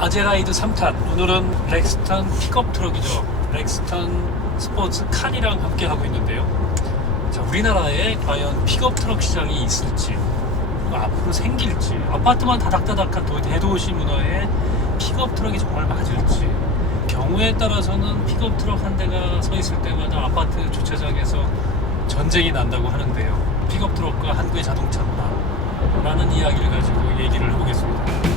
아제라이드 3탄. 오늘은 렉스턴 픽업 트럭이죠. 렉스턴 스포츠 칸이랑 함께 하고 있는데요. 자, 우리나라에 과연 픽업 트럭 시장이 있을지, 앞으로 생길지, 아파트만 다닥다닥한 대도시 문화에 픽업 트럭이 정말 맞을지, 경우에 따라서는 픽업 트럭 한 대가 서 있을 때마다 아파트 주차장에서 전쟁이 난다고 하는데요. 픽업 트럭과 한국의 자동차구나 라는 이야기를 가지고 얘기를 해보겠습니다.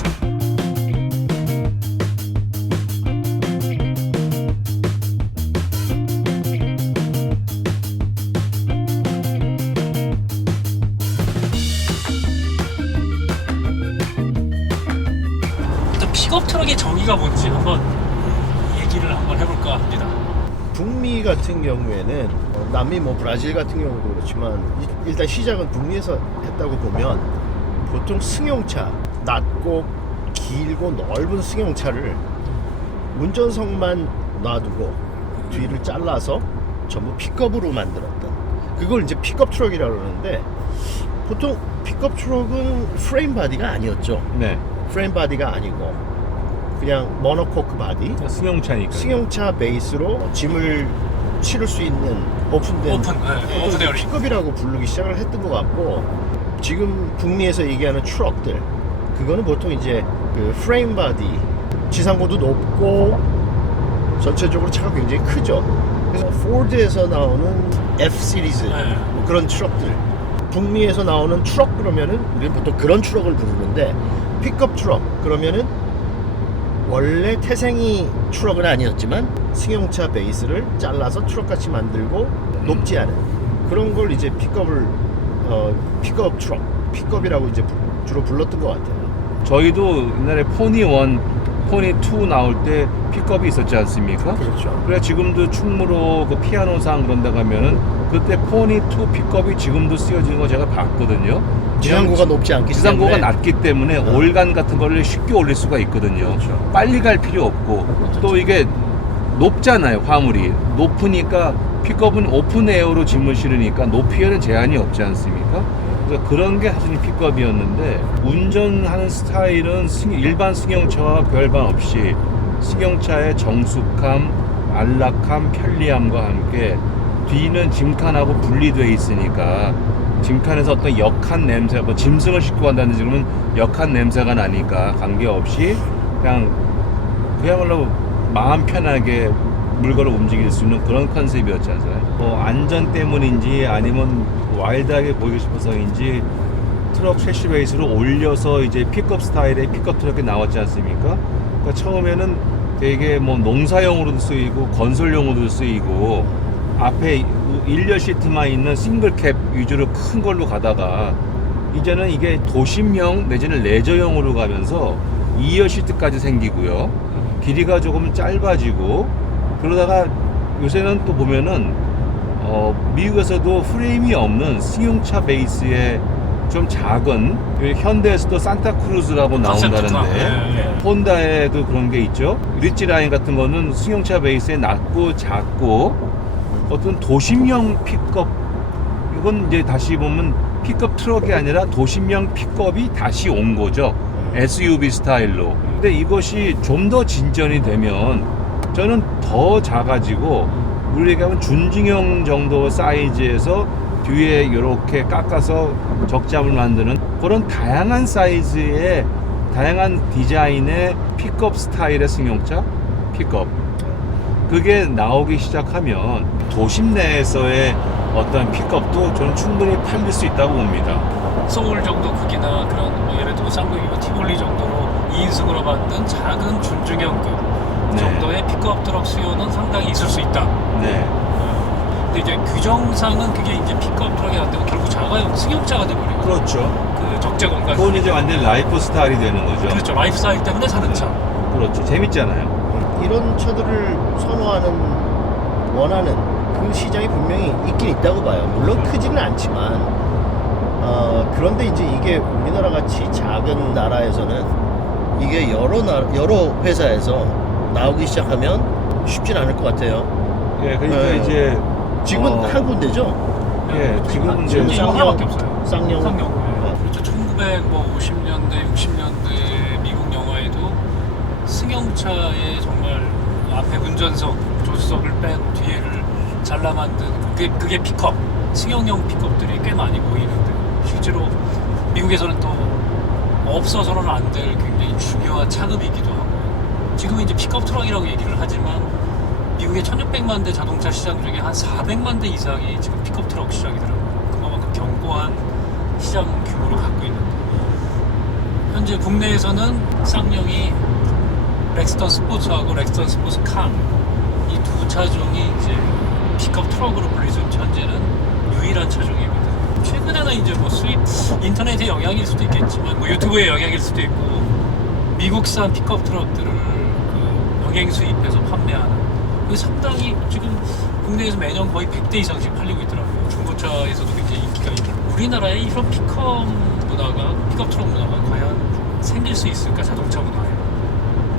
일단 픽업 트럭의 정의가 뭔지 한번 얘기를 한번 해볼까 합니다. 북미 같은 경우에는 남미 브라질 같은 경우도 그렇지만 일단 시작은 북미에서 했다고 보면 보통 승용차, 낮고 길고 넓은 승용차를 운전석만 놔두고 뒤를 잘라서 전부 픽업으로 만들었던, 그걸 이제 픽업 트럭이라고 그러는데, 보통 픽업 트럭은 프레임 바디가 아니었죠. 네. 프레임 바디가 아니고 그냥 모노코크 바디, 승용차니까. 승용차 베이스로 짐을 실을 수 있는 오픈 에어링. 픽업이라고 부르기 시작을 했던 것 같고, 지금 북미에서 얘기하는 트럭들, 그거는 보통 이제 그 프레임 바디, 지상고도 높고 전체적으로 차가 굉장히 크죠. 그래서 포드에서 나오는 F 시리즈 뭐 그런 트럭들, 북미에서 나오는 트럭 그러면은 우리는 보통 그런 트럭을 부르는데, 픽업 트럭 그러면은 원래 태생이 트럭은 아니었지만 승용차 베이스를 잘라서 트럭같이 만들고 높지 않은 그런 걸 이제 픽업 트럭, 픽업이라고 이제 주로 불렀던 것 같아요. 저희도 옛날에 포니 1, 포니 2 나올 때 픽업이 있었지 않습니까? 그렇죠. 그래 지금도 충무로 그 피아노상 그런 데 가면은 그때 포니 2 픽업이 지금도 쓰여지는 거 제가 봤거든요. 지상고가 높지 않기 지상고가 때문에. 낮기 때문에 올간 같은 거를 쉽게 올릴 수가 있거든요. 그렇죠. 빨리 갈 필요 없고, 또 이게 높잖아요, 화물이. 높으니까 픽업은 오픈 에어로 짐을 실으니까 높이에는 제한이 없지 않습니까? 그래서 그런 게 사실 픽업이었는데, 운전하는 스타일은 일반 승용차와 별반 없이 승용차의 정숙함, 안락함, 편리함과 함께 뒤는 짐칸하고 분리되어 있으니까 짐칸에서 어떤 역한 냄새, 뭐 짐승을 싣고 간다든지 그러면 역한 냄새가 나니까 관계없이 그냥 그야말로 마음 편하게 물건을 움직일 수 있는 그런 컨셉이었잖아요. 뭐 안전 때문인지 아니면 와일드하게 보이고 싶어서인지 트럭 셰시 베이스로 올려서 이제 픽업 스타일의 픽업 트럭이 나왔지 않습니까? 그러니까 처음에는 되게 뭐 농사용으로도 쓰이고 건설용으로도 쓰이고, 앞에 1열 시트만 있는 싱글캡 위주로 큰 걸로 가다가 이제는 이게 도심형 내지는 레저용으로 가면서 2열 시트까지 생기고요. 길이가 조금 짧아지고, 그러다가 요새는 또 보면은 미국에서도 프레임이 없는 승용차 베이스의 좀 작은, 현대에서도 산타크루즈라고 나온다는데 혼다에도 그런 게 있죠. 리치라인 같은 거는 승용차 베이스에 낮고 작고 어떤 도심형 픽업, 이건 이제 다시 보면 픽업 트럭이 아니라 도심형 픽업이 다시 온 거죠. SUV 스타일로. 근데 이것이 좀 더 진전이 되면 저는 더 작아지고, 우리가 하면 준중형 정도 사이즈에서 뒤에 이렇게 깎아서 적잠을 만드는 그런 다양한 사이즈의 다양한 디자인의 픽업 스타일의 승용차 픽업, 그게 나오기 시작하면 도심 내에서의 어떤 픽업도 저는 충분히 팔릴 수 있다고 봅니다. 소울 정도 크기나 그런 예를 들어 쌍둥이나 티볼리 정도로 2인승으로 만든 작은 준중형급 정도의 픽업 트럭 수요는 상당히 있을 수 있다. 네. 근데 이제 규정상은 그게 이제 픽업 트럭이 안 되고 결국 자가용 승용차가 돼버리고, 그렇죠. 그 적재 공간. 그건 이제 완전 라이프 스타일이 되는 거죠. 그렇죠. 라이프 스타일 때문에 사는 차. 그렇죠. 재밌잖아요. 이런 차들을 선호하는, 원하는 그 시장이 분명히 있긴 있다고 봐요. 물론 크지는 않지만, 그런데 이제 이게 우리나라 같이 작은 나라에서는 이게 여러 회사에서 나오기 시작하면 쉽진 않을 것 같아요. 예, 그러니까 네. 이제 지금은 한 군데죠. 예, 지금은 이제 이거 하나밖에 없어요. 쌍용. 그렇죠. 1950년대, 60년대 미국 영화에도 승용차에 정말 앞에 운전석, 조수석을 빼고 뒤에를 잘라 만든 그게 픽업, 승용용 픽업들이 꽤 많이 보이는데 실제로 미국에서는 또 없어서는 안 될 굉장히 중요한 차급이기도 하고 지금은 이제 픽업 트럭이라고 얘기를 하지만 미국의 1600만 대 자동차 시장 중에 한 400만 대 이상이 지금 픽업 트럭 시장이더라고요. 그만큼 견고한 시장 규모를 갖고 있는데 현재 국내에서는 쌍용이 렉스턴 스포츠하고 렉스턴 스포츠 칸 이 두 차종이 이제 픽업 트럭으로 불리죠. 현재는 유일한 차종이거든요. 최근에는 이제 뭐 수입 인터넷의 영향일 수도 있겠지만 뭐 유튜브의 영향일 수도 있고 미국산 픽업 트럭들을 그 영행 수입해서 판매하는 그 상당히 지금 국내에서 매년 거의 100대 이상씩 팔리고 있더라고요. 중고차에서도 굉장히 인기가 있고 우리나라에 이런 픽업 문화가 픽업 트럭 문화가 과연 생길 수 있을까 자동차 문화에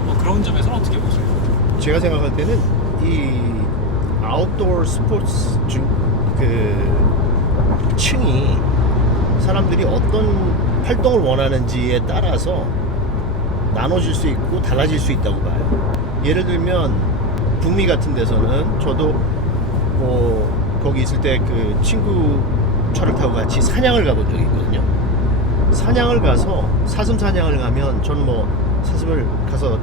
뭐 그런 점에서는 어떻게 보세요? 제가 생각할 때는 이 아웃도어 스포츠 그 층이 사람들이 어떤 활동을 원하는지에 따라서 나눠질 수 있고 달라질 수 있다고 봐요. 예를 들면 북미 같은 데서는 저도 뭐 거기 있을 때 그 친구 차를 타고 같이 사냥을 가본 적이 있거든요. 사냥을 가서 사슴 사냥을 가면 저는 뭐 사슴을 가서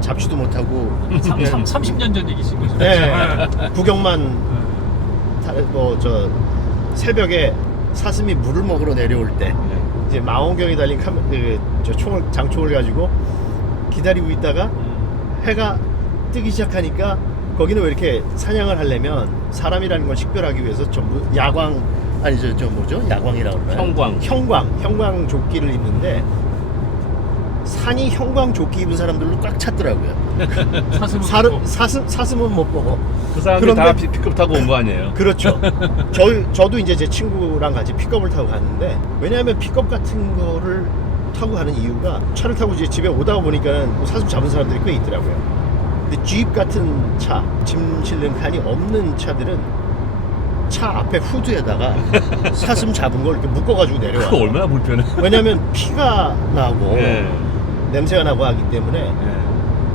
잡지도 못하고 30년 전 얘기신 거죠? 네, 구경만 뭐 저 새벽에 사슴이 물을 먹으러 내려올 때 이제 망원경이 달린 저 장총을 가지고 기다리고 있다가 해가 뜨기 시작하니까 거기는 왜 이렇게 사냥을 하려면 사람이라는 걸 식별하기 위해서 전부 야광 아니 저 뭐죠? 야광이라고 그러나요? 형광 조끼를 입는데 산이 형광 조끼 입은 사람들로 꽉 찼더라고요. 사슴은 못 보고. 그 사람들 다 픽업 타고 온 거 아니에요? 그렇죠. 저도 이제 제 친구랑 같이 픽업을 타고 갔는데 왜냐하면 픽업 같은 거를 타고 가는 이유가 차를 타고 이제 집에 오다가 보니까는 뭐 사슴 잡은 사람들이 꽤 있더라고요. 근데 집 같은 차, 짐 실는 칸이 없는 차들은 차 앞에 후드에다가 사슴 잡은 걸 이렇게 묶어가지고 내려와. 그거 얼마나 불편해. 왜냐하면 피가 나고 네. 냄새가 나고 하기 때문에 네.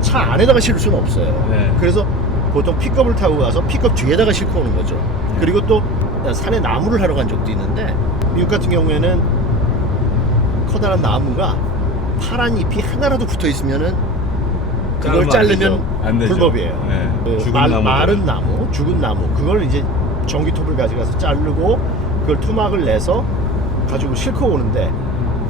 차 안에다가 실을 수는 없어요. 네. 그래서 보통 픽업을 타고 가서 픽업 뒤에다가 싣고 오는 거죠. 그리고 또 산에 나무를 하러 간 적도 있는데 미국 같은 경우에는 커다란 나무가 파란 잎이 하나라도 붙어 있으면은 그걸 자르면 안 되죠. 불법이에요. 네. 그 죽은 마른 나무, 죽은 나무 그걸 이제 전기톱을 가져가서 자르고 그걸 토막을 내서 가지고 싣고 오는데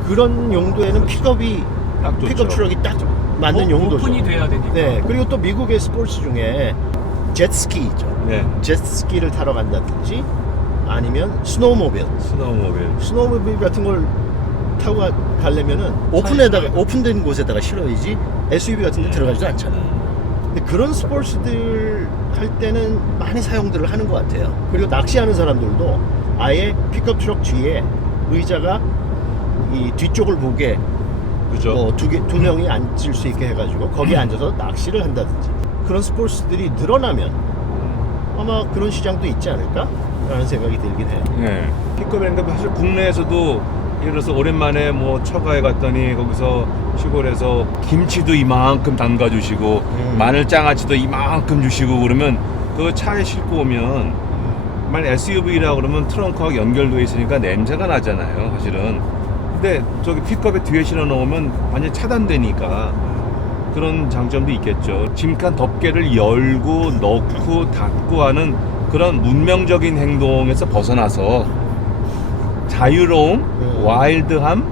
그런 용도에는 픽업이 딱 좋죠. 픽업 트럭이 딱 맞는 용도죠. 오픈이 돼야 되니까. 네. 그리고 또 미국의 스포츠 중에 제트스키 있죠. 네. 제트스키를 타러 간다든지 아니면 스노우모빌 스노우모빌 같은 걸 타고 가려면은 오픈된 곳에다가 실어야지 SUV 같은 데 들어가지도 않잖아요. 근데 그런 스포츠들 할 때는 많이 사용들을 하는 것 같아요. 그리고 낚시하는 사람들도 아예 픽업 트럭 뒤에 의자가 이 뒤쪽을 보게 그죠. 뭐 두 명이 앉을 수 있게 해가지고 거기에 앉아서 낚시를 한다든지 그런 스포츠들이 늘어나면 아마 그런 시장도 있지 않을까? 라는 생각이 들긴 해요. 네. 픽업인데 사실 국내에서도 예를 들어서 오랜만에 뭐 처가에 갔더니 거기서 시골에서 김치도 이만큼 담가주시고 마늘 장아찌도 이만큼 주시고 그러면 그 차에 싣고 오면 만약 SUV라 그러면 트렁크하고 연결되어 있으니까 냄새가 나잖아요 사실은. 근데 저기 픽업에 뒤에 실어 놓으면 완전히 차단되니까 그런 장점도 있겠죠. 짐칸 덮개를 열고 넣고 닫고 하는 그런 문명적인 행동에서 벗어나서 자유로움, 와일드함,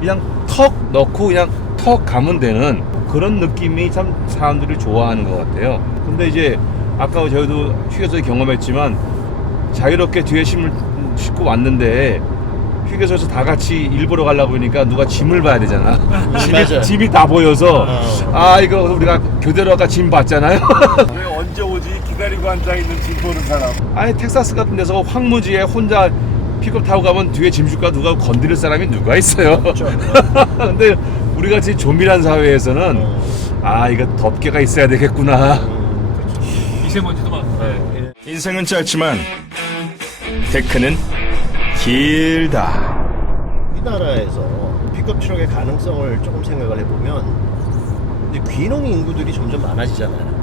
그냥 턱 넣고 그냥 턱 가면 되는 그런 느낌이 참 사람들이 좋아하는 것 같아요. 근데 이제 아까 저희도 휴게소에 경험했지만 자유롭게 뒤에 싣고 왔는데 휴게소에서 다 같이 일보러 가려고 보니까 누가 짐을 봐야 되잖아. 짐이 다 보여서 아 이거 우리가 교대로 아까 짐 봤잖아요. 왜 언제 오지 기다리고 앉아있는 짐 보는 사람. 아니 텍사스 같은 데서 황무지에 혼자 픽업 타고 가면 뒤에 짐줄까 누가 건드릴 사람이 누가 있어요. 그렇죠. 근데 우리 같이 조밀한 사회에서는 아 이거 덮개가 있어야 되겠구나. 미세먼지도 많고. 네. 인생은 짧지만 데크는 길다. 우리나라에서 픽업 트럭의 가능성을 조금 생각을 해보면 근데 귀농 인구들이 점점 많아지잖아요.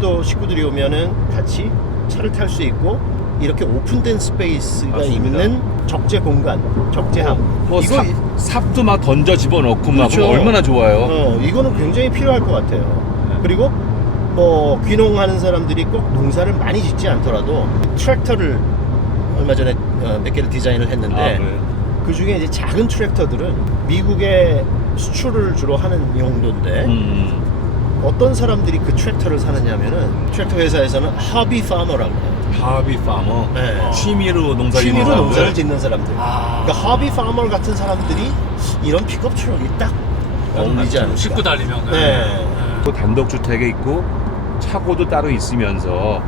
또 식구들이 오면은 같이 차를 탈 수 있고 이렇게 오픈된 스페이스가 맞습니다. 있는 적재 공간, 적재함. 뭐 이거 삽도 막 던져 집어넣고 막 그렇죠. 얼마나 좋아요. 이거는 굉장히 필요할 것 같아요. 그리고 뭐 귀농하는 사람들이 꼭 농사를 많이 짓지 않더라도 트랙터를 얼마 전에 몇 개를 디자인을 했는데 그 중에 이제 작은 트랙터들은 미국에 수출을 주로 하는 용도인데 어떤 사람들이 그 트랙터를 사느냐면은 트랙터 회사에서는 허비 파머라고 해요. 하비 파머. 네. 취미로 농사 짓는 취미로 사람들. 농사를 짓는 사람들. 아. 그러니까 허비 파머 같은 사람들이 이런 픽업 트럭이 딱 어울리지 않을까. 싣고 다니면. 네. 또 단독주택에 있고 차고도 따로 있으면서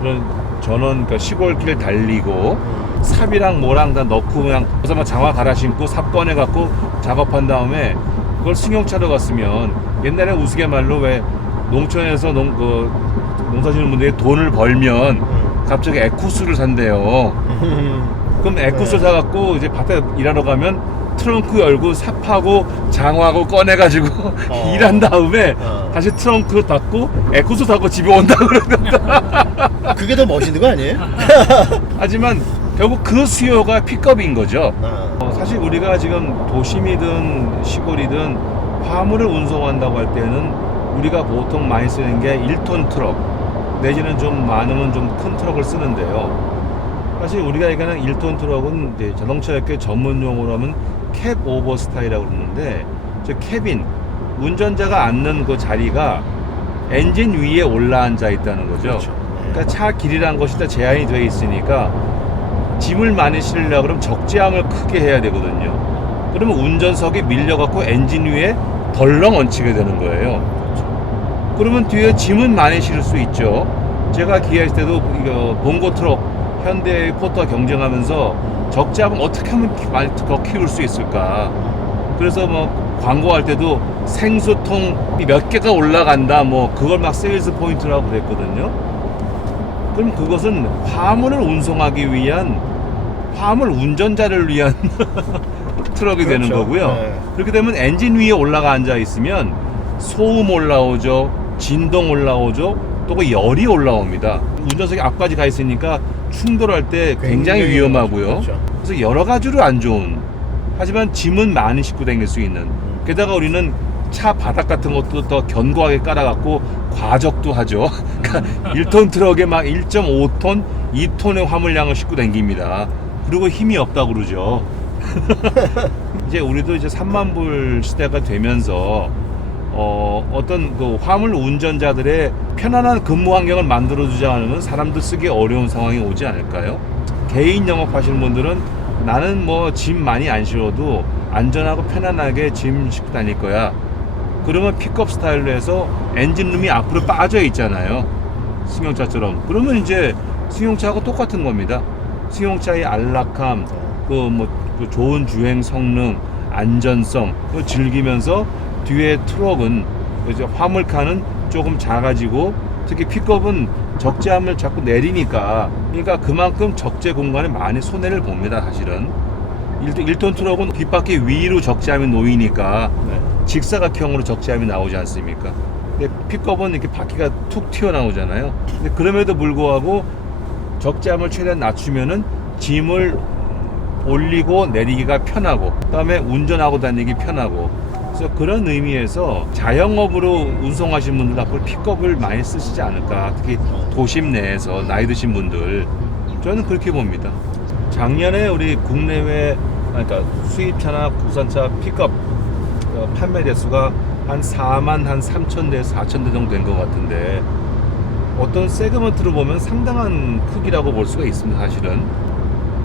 그런 전원 그러니까 시골길 달리고 삽이랑 뭐랑 다 넣고 그냥 그래서 막 장화 갈아 신고 삽 꺼내 갖고 작업한 다음에 그걸 승용차로 갔으면 옛날에 우스갯말로 왜 농촌에서 농사 짓는 분들이 돈을 벌면 갑자기 에쿠스를 산대요. 그럼 에쿠스를 사갖고 이제 밭에 일하러 가면 트렁크 열고 삽하고 장화하고 꺼내가지고 일한 다음에 다시 트렁크 닫고 에쿠스 타고 집에 온다 그러던가. 그게 더 멋있는 거 아니에요? 하지만 결국 그 수요가 픽업인 거죠. 아. 사실 우리가 지금 도심이든 시골이든 화물을 운송한다고 할 때는 우리가 보통 많이 쓰는 게 1톤 트럭 내지는 좀 많으면 좀 큰 트럭을 쓰는데요. 사실 우리가 얘기하는 1톤 트럭은 이제 자동차업계 전문 용어로 하면 캡 오버 스타일이라고 그러는데 저 캡인 운전자가 앉는 그 자리가 엔진 위에 올라앉아 있다는 거죠. 그렇죠. 그러니까 차 길이란 것이 다 제한이 되어 있으니까 짐을 많이 실으려고 그러면 적재함을 크게 해야 되거든요. 그러면 운전석이 밀려갖고 엔진 위에 덜렁 얹히게 되는 거예요. 그러면 뒤에 짐은 많이 실을 수 있죠. 제가 기아할 때도 이거 봉고 트럭 현대 포터와 경쟁하면서 적재함을 어떻게 하면 많이 더 키울 수 있을까. 그래서 뭐 광고할 때도 생수통 몇 개가 올라간다 뭐 그걸 막 세일즈 포인트라고 그랬거든요. 그럼 그것은 화물을 운송하기 위한 화물 운전자를 위한 트럭이 그렇죠. 되는 거고요. 네. 그렇게 되면 엔진 위에 올라가 앉아 있으면 소음 올라오죠, 진동 올라오죠, 또 그 열이 올라옵니다. 운전석이 앞까지 가 있으니까 충돌할 때 굉장히 위험하고요. 그렇죠. 그래서 여러 가지로 안 좋은. 하지만 짐은 많이 싣고 다닐 수 있는. 게다가 우리는 차 바닥 같은 것도 더 견고하게 깔아갖고 과적도 하죠. 그러니까 1톤 트럭에 막 1.5톤, 2톤의 화물량을 싣고 다닙니다. 그리고 힘이 없다고 그러죠. 이제 우리도 이제 3만 불 시대가 되면서 어떤 그 화물 운전자들의 편안한 근무 환경을 만들어주지 않으면 사람들 쓰기 어려운 상황이 오지 않을까요? 개인 영업하시는 분들은 나는 뭐 짐 많이 안 실어도 안전하고 편안하게 짐 싣고 다닐 거야. 그러면 픽업 스타일로 해서 엔진룸이 앞으로 빠져 있잖아요. 승용차처럼. 그러면 이제 승용차하고 똑같은 겁니다. 승용차의 안락함, 그 좋은 주행 성능, 안전성, 그거 즐기면서 뒤에 트럭은 이제 화물칸은 조금 작아지고 특히 픽업은 적재함을 자꾸 내리니까 그러니까 그만큼 적재 공간에 많이 손해를 봅니다. 사실은 1톤 트럭은 뒷바퀴 위로 적재함이 놓이니까 네. 직사각형으로 적재함이 나오지 않습니까? 근데 픽업은 이렇게 바퀴가 툭 튀어나오잖아요. 근데 그럼에도 불구하고 적재함을 최대한 낮추면은 짐을 올리고 내리기가 편하고 그다음에 운전하고 다니기 편하고 그래서 그런 의미에서 자영업으로 운송하시는 분들 앞으로 픽업을 많이 쓰시지 않을까. 특히 도심 내에서 나이 드신 분들 저는 그렇게 봅니다. 작년에 우리 국내외 그러니까 수입차나 국산차 픽업 판매 대수가 한 4만 한 3천 대에서 4천 대 정도 된 것 같은데 어떤 세그먼트로 보면 상당한 크기라고 볼 수가 있습니다. 사실은.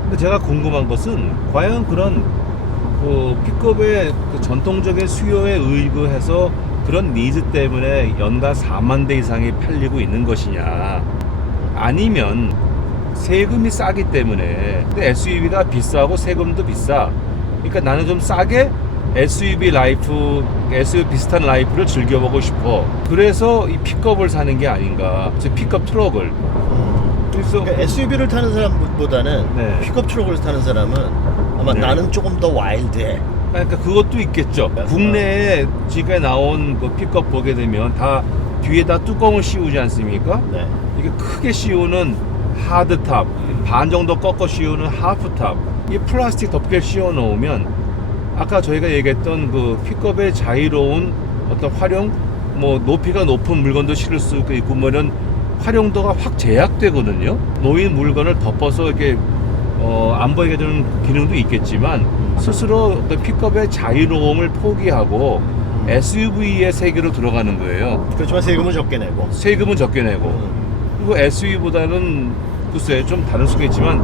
근데 제가 궁금한 것은 과연 그런 픽업의 그 전통적인 수요에 의거해서 그런 니즈 때문에 연간 4만 대 이상이 팔리고 있는 것이냐 아니면 세금이 싸기 때문에 근데 SUV가 비싸고 세금도 비싸 그러니까 나는 좀 싸게 SUV 비슷한 라이프를 즐겨보고 싶어 그래서 이 픽업을 사는 게 아닌가 즉 픽업 트럭을 그래서 그러니까 SUV를 타는 사람보다는 네. 픽업 트럭을 타는 사람은 아마 네. 나는 조금 더 와일드해. 그러니까 그것도 있겠죠. 국내에 지금까지 나온 그 픽업 보게 되면 다 뒤에다 뚜껑을 씌우지 않습니까? 네. 이게 크게 씌우는 하드탑, 반 정도 꺾어 씌우는 하프탑, 이 플라스틱 덮개를 씌워 놓으면 아까 저희가 얘기했던 그 픽업의 자유로운 어떤 활용, 뭐 높이가 높은 물건도 실을 수 있고 뭐 이런 활용도가 확 제약되거든요. 놓인 물건을 덮어서 이렇게 안 보이게 되는 기능도 있겠지만 스스로 어떤 픽업의 자유로움을 포기하고 SUV의 세계로 들어가는 거예요. 그렇지만 세금은 적게 내고. 세금은 적게 내고 그리고 SUV보다는 글쎄 좀 다를 수가 있지만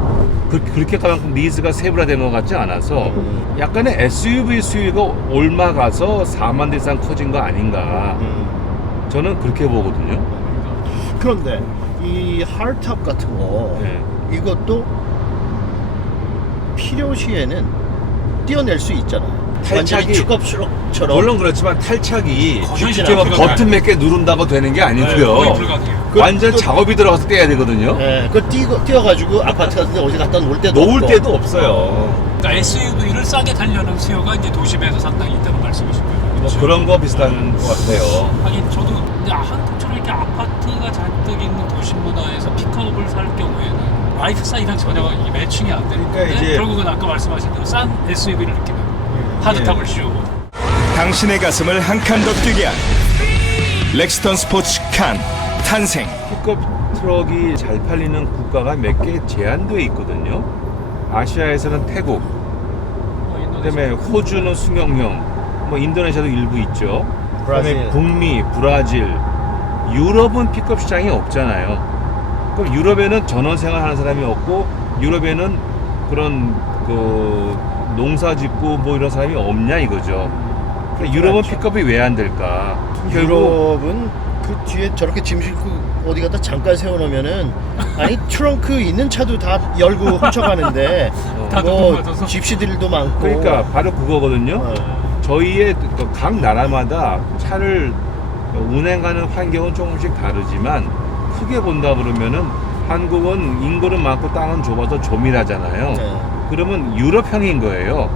그렇게 가만큼 니즈가 세분화된 것 같지 않아서 약간의 SUV 수요가 올라가서 4만 대 이상 커진 거 아닌가 저는 그렇게 보거든요. 그런데 이 하드탑 같은 거 네. 이것도 필요시에는 띄어낼 수 있잖아요. 완전히 축업처럼. 물론 그렇지만 탈착이 거의 쉽게 뭐 불가능해요. 버튼 몇 개 누른다고 되는 게 거의 아니고요. 불가능해요. 완전 그- 작업이 들어가서 떼야 되거든요. 네, 그거 띄어가지고 아파트 같은데 어디 갖다 놓을 때도 놓을 없고. 때도 없어요. 그러니까 SUV를 싸게 달려는 수요가 이제 도심에서 상당히 있다는 말씀이신 거예요. 뭐 그런 거 비슷한 것 같아요. 하긴 저도 이제 한국처럼 이렇게 아파트가 잔뜩 있는 도심 문화에서 픽업을 살 경우에는 라이프 스타일이랑 전혀 이 매칭이 안 되는데 그러니까 이제- 결국은 아까 말씀하신 대로 싼 SUV를 느끼는 하드탑을 씌우고 당신의 가슴을 한 칸 더 뛰게 한 렉스턴 스포츠 칸 탄생. 픽업 트럭이 잘 팔리는 국가가 몇 개 제한되어 있거든요. 아시아에서는 태국, 그다음에 호주는 승용형, 뭐 인도네시아도 일부 있죠. 그다음에 브라질. 북미, 브라질, 유럽은 픽업 시장이 없잖아요. 그럼 유럽에는 전원 생활하는 사람이 없고 유럽에는 그런 그 농사 짓고 뭐 이런 사람이 없냐 이거죠. 그럼 유럽은 그렇죠. 픽업이 왜 안 될까? 결국 유럽은 그 뒤에 저렇게 짐 싣고 어디 갖다 잠깐 세워놓으면은 아니 트렁크 있는 차도 다 열고 훔쳐가는데 다 뭐 넘어가서. 집시들도 많고. 그러니까 바로 그거거든요. 저희의 그각 나라마다 차를 운행하는 환경은 조금씩 다르지만 크게 본다 그러면은 한국은 인구는 많고 땅은 좁아서 조밀하잖아요. 네. 그러면 유럽형인 거예요.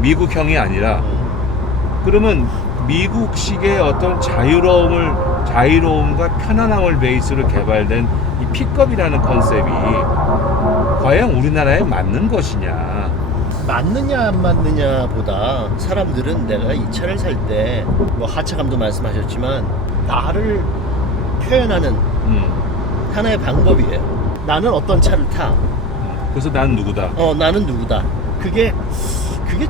미국형이 아니라. 그러면 미국식의 어떤 자유로움과 편안함을 베이스로 개발된 이 픽업이라는 컨셉이 과연 우리나라에 맞는 것이냐? 맞느냐 안 맞느냐보다 사람들은 내가 이 차를 살 때 뭐 하차감도 말씀하셨지만 나를 표현하는 하나의 방법이에요. 나는 어떤 차를 타. 그래서 난 누구다. 나는 누구다. 그게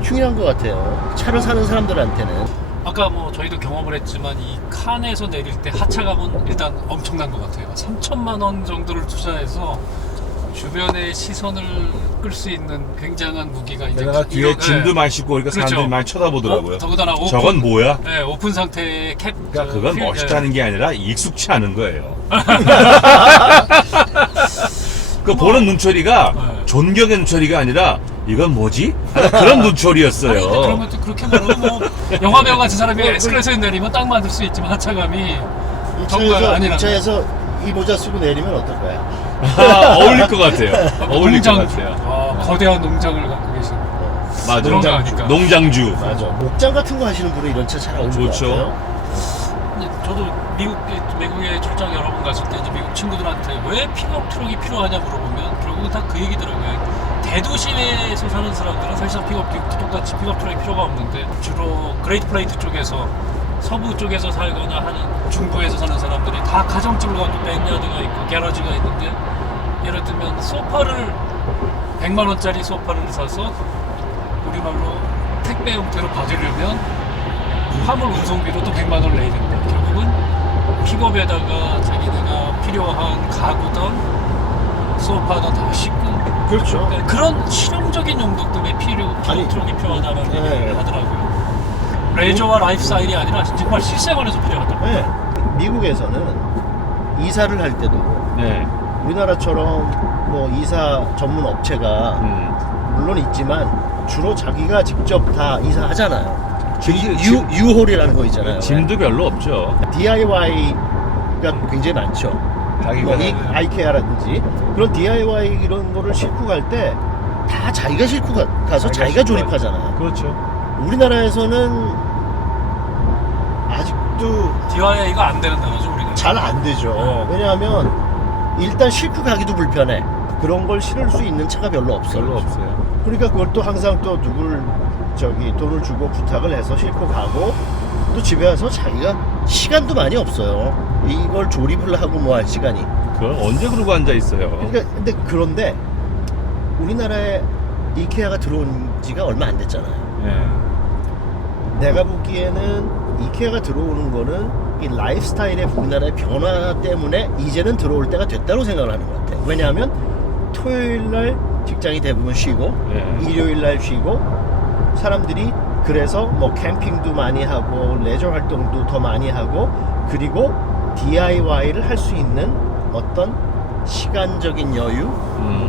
중요한 것 같아요. 차를 사는 사람들한테는. 아까 뭐 저희도 경험을 했지만 이 칸에서 내릴 때 하차감은 일단 엄청난 것 같아요. 3천만 원 정도를 투자해서 주변의 시선을 끌 수 있는 굉장한 무기가 이제 내가 뒤에 이런- 짐도 네. 많이 싣고 그러니까 그렇죠. 사람들이 많이 쳐다보더라고요. 더군다나 오픈, 저건 뭐야? 네, 오픈 상태의 캡. 그러니까 그건 멋있다는 게 아니라 익숙치 않은 거예요. 그 보는 눈초리가 네. 존경의 눈초리가 아니라 이건 뭐지? 하는 그런 눈초리였어요. 아니, 근데 그런 것도 그렇게 말하면 뭐 영화배우 같은 사람이 에스컬레이터에 내리면 딱 맞을 수 있지만 하차감이 이 정말 차에서, 아니라는 이 차에서 이 모자 쓰고 내리면 어떨까요? 어울릴 것 같아요. 어울릴 것 농장, 같아요. 거대한 농장을 갖고 계신 맞아. 그런 거 아닐까. 농장주. 맞아. 목장 같은 거 하시는 분은 이런 차 잘 어울릴 것 좋죠. 같아요. 이제 저도 미국에 출장 여러 번 갔을 때 이제 미국 친구들한테 왜 픽업 트럭이 필요하냐 물어보면 결국은 다 그 얘기더라고요. 대도시에서 사는 사람들은 사실상 똑같이 픽업 트럭이 필요가 없는데 주로 그레이트 플레이트 쪽에서 서부 쪽에서 살거나 하는 중부에서 사는 사람들이 다 가정집을 갖고 백야드가 있고 게러지가 있는데 예를 들면 소파를 100만 원짜리 소파를 사서 우리말로 택배 형태로 봐주려면 화물 운송비로 또 100만 원을 내야 된다. 결국은 픽업에다가 자기네가 필요한 가구든 소파든 다 싣고 그렇죠. 그런 실용적인 용도 때문에 아니, 트럭이 필요하다는 네. 얘기를 하더라고요. 레저와 라이프 스타일이 아니라 정말 실생활에서 필요하다. 네. 미국에서는 이사를 할 때도 네. 우리나라처럼 뭐 이사 전문 업체가 물론 있지만 주로 자기가 직접 다 이사하잖아요. 유홀이라는 거 있잖아요. 짐도 별로 없죠. DIY가 굉장히 많죠. 자기가 뭐 아이케아라든지 그런 DIY 이런 거를 싣고 갈 때 다 자기가 싣고 가서 자기가 싣고 조립하잖아요. 그렇죠. 우리나라에서는 아직도 DIY가 안 되는 나라죠, 우리가. 잘 안 되죠. 왜냐하면 일단 싣고 가기도 불편해. 그런 걸 실을 수 있는 차가 별로 없어. 별로 없어요. 그러니까 그걸 또 항상 또 누굴 돈을 주고 부탁을 해서 싣고 가고 또 집에 와서 자기가 시간도 많이 없어요. 이걸 조립을 하고 뭐 할 시간이. 그걸 언제 그러고 앉아 있어요? 그러니까 그런데 우리나라에 이케아가 들어온 지가 얼마 안 됐잖아요. 네. 내가 보기에는 이케아가 들어오는 거는 이 라이프스타일의 우리나라의 변화 때문에 이제는 들어올 때가 됐다고 생각을 하는 것 같아요. 왜냐하면 토요일 날 직장이 대부분 쉬고 네. 일요일 날 쉬고 사람들이 그래서 뭐 캠핑도 많이 하고 레저 활동도 더 많이 하고 그리고 DIY를 할 수 있는 어떤 시간적인 여유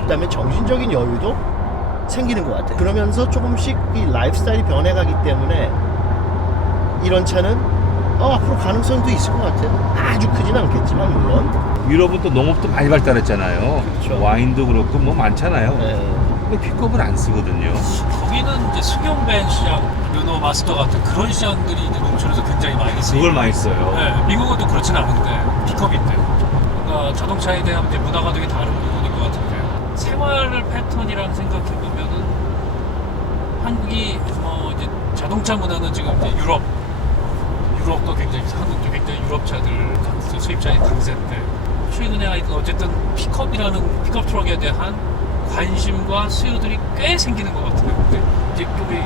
그다음에 정신적인 여유도 생기는 것 같아요. 그러면서 조금씩 이 라이프스타일이 변해가기 때문에 이런 차는 앞으로 가능성도 있을 것 같아요. 아주 크진 않겠지만 물론. 유럽은 또 농업도 많이 발달했잖아요. 그렇죠. 와인도 그렇고 뭐 많잖아요. 네. 근데 픽업을 안 쓰거든요. 거기는 이제 승용밴 시장, 르노 마스터 같은 그런 시장들이 이제 농촌에서 굉장히 많이 쓰여요. 그걸 많이 써요. 네, 미국은 또 그렇진 않은데 픽업인데. 그러니까 자동차에 대한 이제 문화가 되게 다른 부분인 것 같은데요. 생활 패턴이랑 생각해 보면은 한국이 이제 자동차 문화는 지금 이제 유럽도 굉장히 한국도 굉장히 유럽 차들 수입차의 강세인데 최근에 하여튼 어쨌든 픽업이라는 픽업 트럭에 대한 관심과 수요들이 꽤 생기는 것 같아요. 근데 이제 우리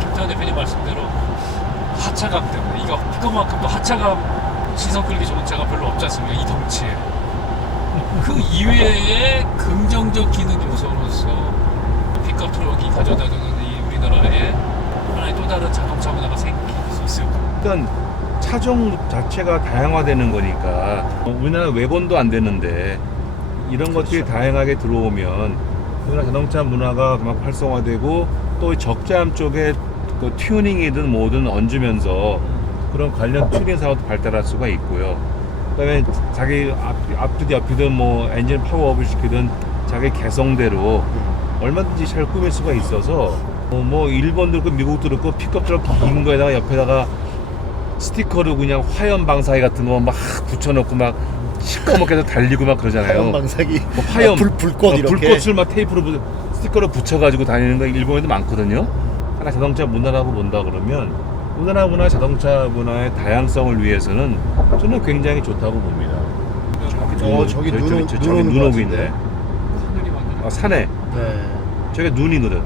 김태환 대표님 말씀대로 하차감 때문에 이거 픽업만큼 또 하차감 시선 끌기 좋은 차가 별로 없지 않습니까? 이 덩치에. 그 이외에 긍정적 기능 요소로서 픽업 트럭이 가져다주는 이 우리나라의 하나의 또 다른 자동차 문화가 생길 수 있을 겁니다. 일단 차종 자체가 다양화되는 거니까 우리나라 외건도 안 되는데 이런 것들이 다양하게 들어오면 우리나라 자동차 문화가 막 활성화되고 또 적재함 쪽에 그 튜닝이든 뭐든 얹으면서 그런 관련 튜닝 사업도 발달할 수가 있고요. 그다음에 자기 앞뒤 옆이든 뭐 엔진 파워업을 시키든 자기 개성대로 얼마든지 잘 꾸밀 수가 있어서 뭐 일본도 그렇고 미국도 그렇고 픽업 트럭 긴 거에다가 옆에다가 스티커로 그냥 화염 방사기 같은 거 막 붙여놓고 막 시커멓게 해서 달리고 막 그러잖아요. 화염 방사기, 뭐 화염, 불꽃 이렇게. 불꽃을 막 테이프로 스티커로 붙여가지고 다니는 거 일본에도 많거든요. 하나 자동차 문화라고 본다 그러면 우리나라 문화 자동차 문화의 다양성을 위해서는 저는 굉장히 좋다고 봅니다. 저기 저기 눈 저기 오는 눈 것 오고 있네. 하늘이 완전 산에 네. 저게 눈이거든.